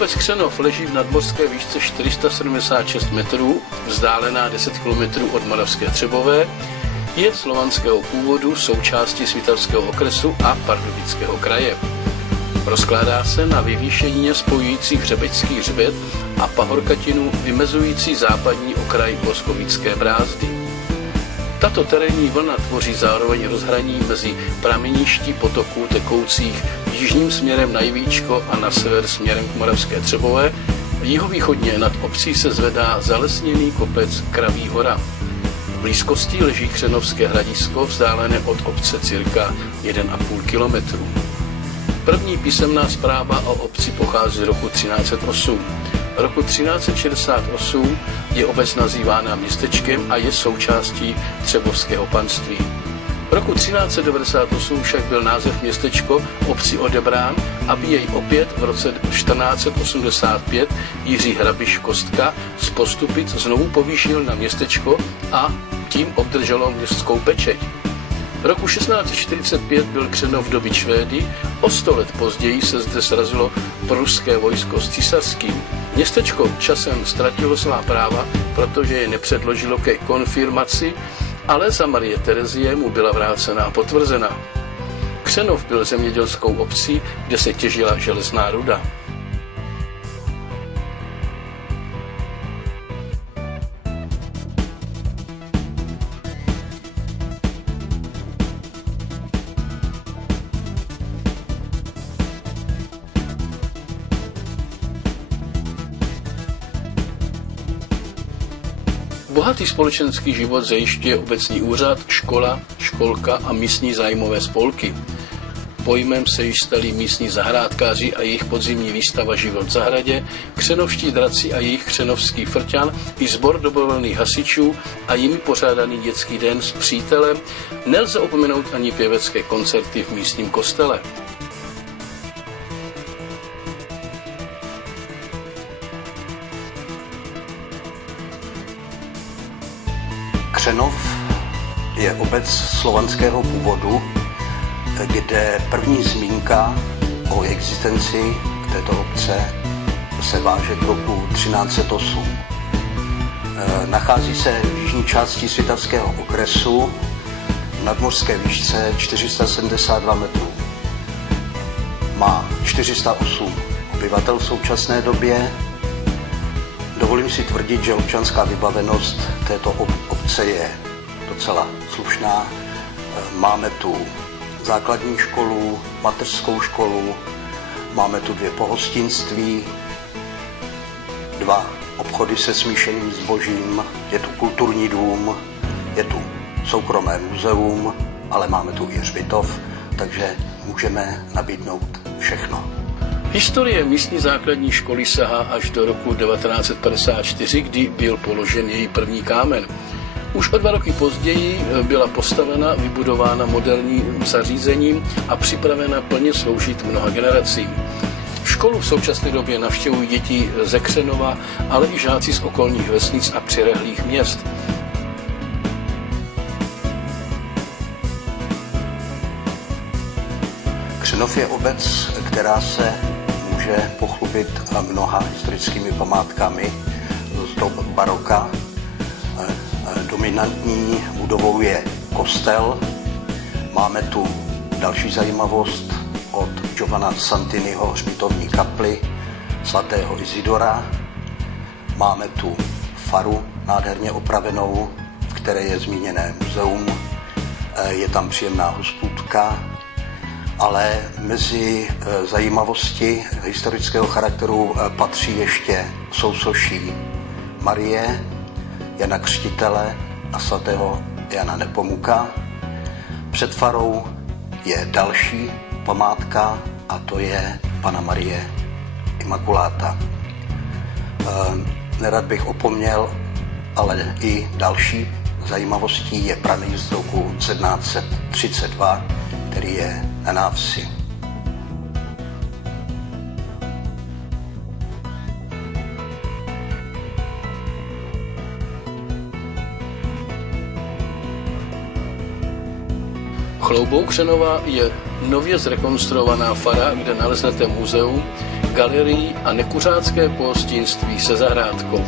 Obec Křenov leží v nadmořské výšce 476 metrů, vzdálená 10 km od Moravské Třebové, je slovanského původu, součástí Svitavského okresu a Pardubického kraje. Rozkládá se na vyvýšenině spojující Hřebeťský hřbet a pahorkatinu vymezující západní okraj Boskovické brázdy. Tato terénní vlna tvoří zároveň rozhraní mezi prameništi potoků tekoucích jižním směrem na Jvíčko a na sever směrem k Moravské Třebové. Jihovýchodně nad obcí se zvedá zalesněný kopec Kraví hora. V blízkosti leží Křenovské hradisko, vzdálené od obce cirka 1,5 kilometru. První písemná zpráva o obci pochází z roku 1308. Roku 1368 je obec nazývána městečkem a je součástí Třebovského panství. Roku 1398 však byl název městečko obci odebrán, aby jej opět v roce 1485 Jiří Hrabiš Kostka z Postupic znovu povýšil na městečko a tím obdrželo městskou pečeť. Roku 1645 byl Křenov dobyt Švédy, o 100 let později se zde srazilo pruské vojsko s císařským. Městečko časem ztratilo svá práva, protože je nepředložilo ke konfirmaci, ale za Marie Terezie mu byla vrácena a potvrzena. Křenov byl zemědělskou obcí, kde se těžila železná ruda. Bohatý společenský život zajišťuje obecní úřad, škola, školka a místní zájmové spolky. Pojmem se již stali místní zahrádkáři a jejich podzimní výstava Život v zahradě, křenovští draci a jejich křenovský frťan i sbor dobrovolných hasičů a jimi pořádaný dětský den s přítelem. Nelze opomenout ani pěvecké koncerty v místním kostele. Křenov je obec slovanského původu, kde první zmínka o existenci této obce se váže k roku 1308. Nachází se v jižní části Svitavského okresu v nadmořské výšce 472 metrů. Má 408 obyvatel v současné době. Dovolím si tvrdit, že občanská vybavenost této obce je docela slušná. Máme tu základní školu, mateřskou školu, máme tu 2 pohostinství, 2 obchody se smíšeným zbožím, je tu kulturní dům, je tu soukromé muzeum, ale máme tu i hřbitov, takže můžeme nabídnout všechno. Historie místní základní školy sahá až do roku 1954, kdy byl položen její první kámen. Už o 2 roky později byla postavena, vybudována moderním zařízením a připravena plně sloužit mnoha generacím. Školu v současné době navštěvují děti ze Křenova, ale i žáci z okolních vesnic a přilehlých měst. Křenov je obec, která se může pochlubit mnoha historickými památkami z dob baroka. Dominantní budovou je kostel. Máme tu další zajímavost od Giovanna Santiniho hřbitovní kapli svatého Izidora. Máme tu faru nádherně opravenou, v které je zmíněné muzeum. Je tam příjemná hospůdka, ale mezi zajímavosti historického charakteru patří ještě sousoší Marie, Jana Křtitele a svatého Jana Nepomuka. Před farou je další památka a to je Panna Marie Immaculata. Nerad bych opomněl, ale i další zajímavostí je pramen z roku 1732, který je na návsi. Chloubou Křenova je nově zrekonstruovaná fara, kde naleznete muzeum, galerií a nekuřácké pohostinství se zahrádkou.